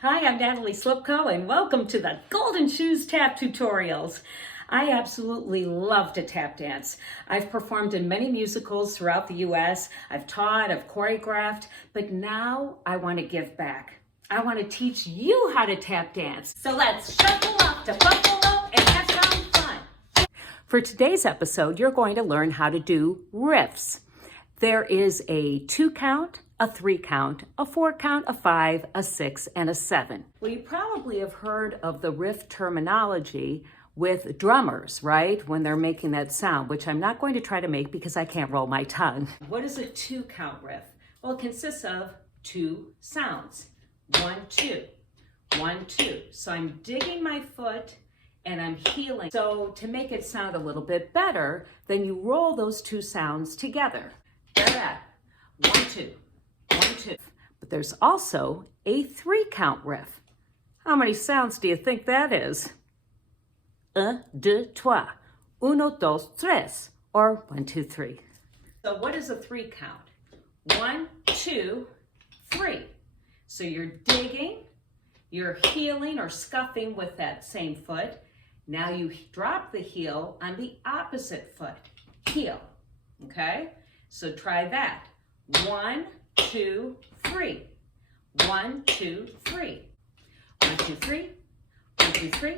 Hi, I'm Natalie Slipko, and welcome to the Golden Shoes Tap Tutorials. I absolutely love to tap dance. I've performed in many musicals throughout the U.S. I've taught, I've choreographed, but now I want to give back. I want to teach you how to tap dance. So let's shuffle up to Buffalo and have some fun. For today's episode, you're going to learn how to do riffs. There is a 2 count, a 3 count, a 4 count, a 5, a 6, and a 7. Well, you probably have heard of the riff terminology with drummers, right? When they're making that sound, which I'm not going to try to make because I can't roll my tongue. What is a 2 count riff? Well, it consists of 2 sounds. 1, 2, 1, 2. So I'm digging my foot and I'm heeling. So to make it sound a little bit better, then you roll those 2 sounds together. There, 1, 2. 1, 2. But there's also a 3 count riff. How many sounds do you think that is? 1, 2, 3. 1, 2, 3. Or 1, 2, 3. So what is a 3 count? 1, 2, 3. So you're digging, you're heeling or scuffing with that same foot. Now you drop the heel on the opposite foot. Heel. Okay? So try that. 1, 2, 3. 1, 2, 3. 1, 2, 3. 1, 2, 3.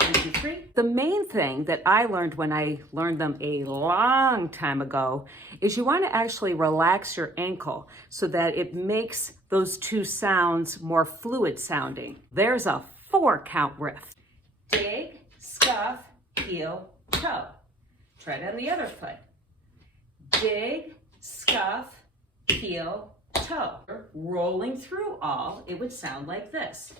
1, 2, 3. The main thing that I learned when I learned them a long time ago is you want to actually relax your ankle so that it makes those 2 sounds more fluid sounding. There's a 4 count riff. Dig, scuff, heel, toe. Try it on the other foot. Dig, scuff, heel, toe. Rolling through all, it would sound like this.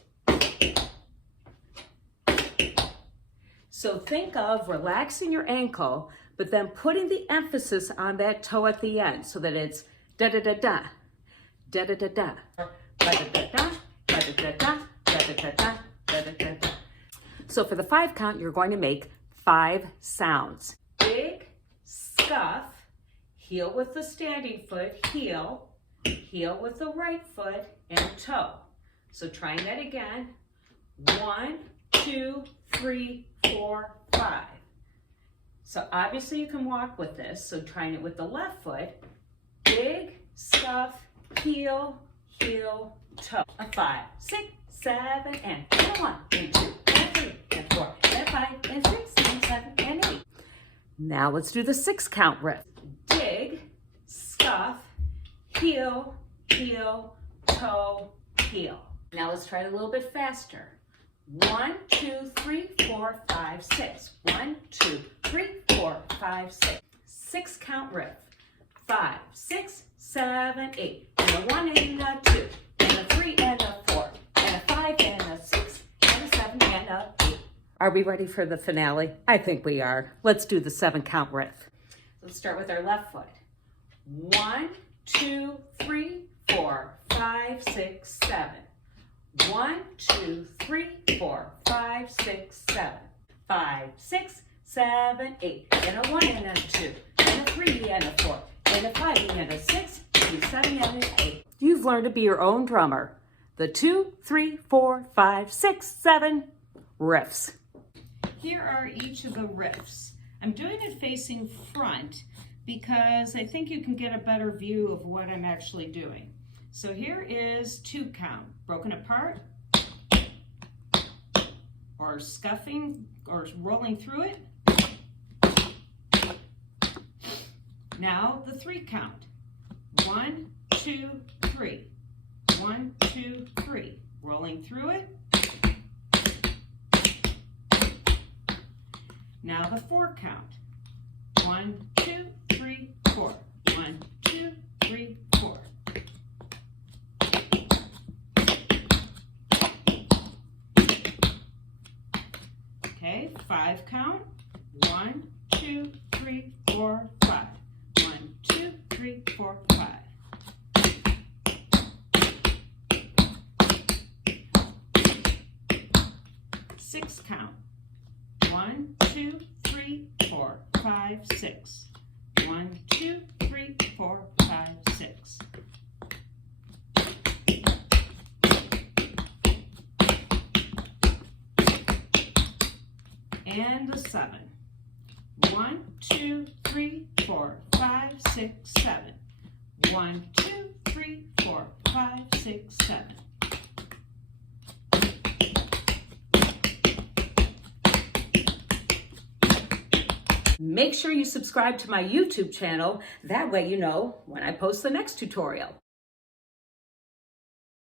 So think of relaxing your ankle, but then putting the emphasis on that toe at the end so that it's da-da-da-da, da-da-da-da, da-da-da-da, da-da-da-da, da-da-da-da, da-da-da-da. So for the 5 count, you're going to make 5 sounds. Dig, scuff, heel with the standing foot, heel, heel with the right foot, and toe. So trying that again. 1, 2, 3, 4, 5. So obviously you can walk with this. So trying it with the left foot. Dig, scuff, heel, heel, toe. 5, 6, 7, and 1, and 2, and 3, and 4, and 5, and 6, and 7, and 8. Now let's do the 6 count riff. Dig, scuff, heel, heel, toe, heel. Now let's try it a little bit faster. 1, 2, 3, 4, 5, 6. 1, 2, 3, 4, 5, 6. 6 count riff. 5, 6, 7, 8. And a 1 and a 2. And a 3 and a 4. And a 5 and a 6. And a 7 and a 8. Are we ready for the finale? I think we are. Let's do the 7 count riff. Let's start with our left foot. 1, 2, 3, 4, 5, 6, 7. 1, 2, 3, 4, 5, 6, 7. 5, 6, 7, 8. And a 1 and a 2. And a 3 and a 4. And a 5 and a 6. And a 7 and an 8. You've learned to be your own drummer. The 2, 3, 4, 5, 6, 7 riffs. Here are each of the riffs. I'm doing it facing front because I think you can get a better view of what I'm actually doing. So here is 2 count, broken apart, or scuffing, or rolling through it. Now the 3 count. 1, 2, 3. 1, 2, 3. Rolling through it. Now the 4 count. 1, 2, 3, 4. 1, 2, 3, 4. Okay, 5 count. 1, 2, 3, 4, 5. 1, 2, 3, 4, 5. 6 count. 1, 2, 3, 4, 5, 6. 1, 2, 3, 4, 5, 6. and a 7. 1, 2, 3, 4, 5, 6, 7. 1, 2, 3, 4, 5, 6, 7. Make sure you subscribe to my YouTube channel. That way you know when I post the next tutorial.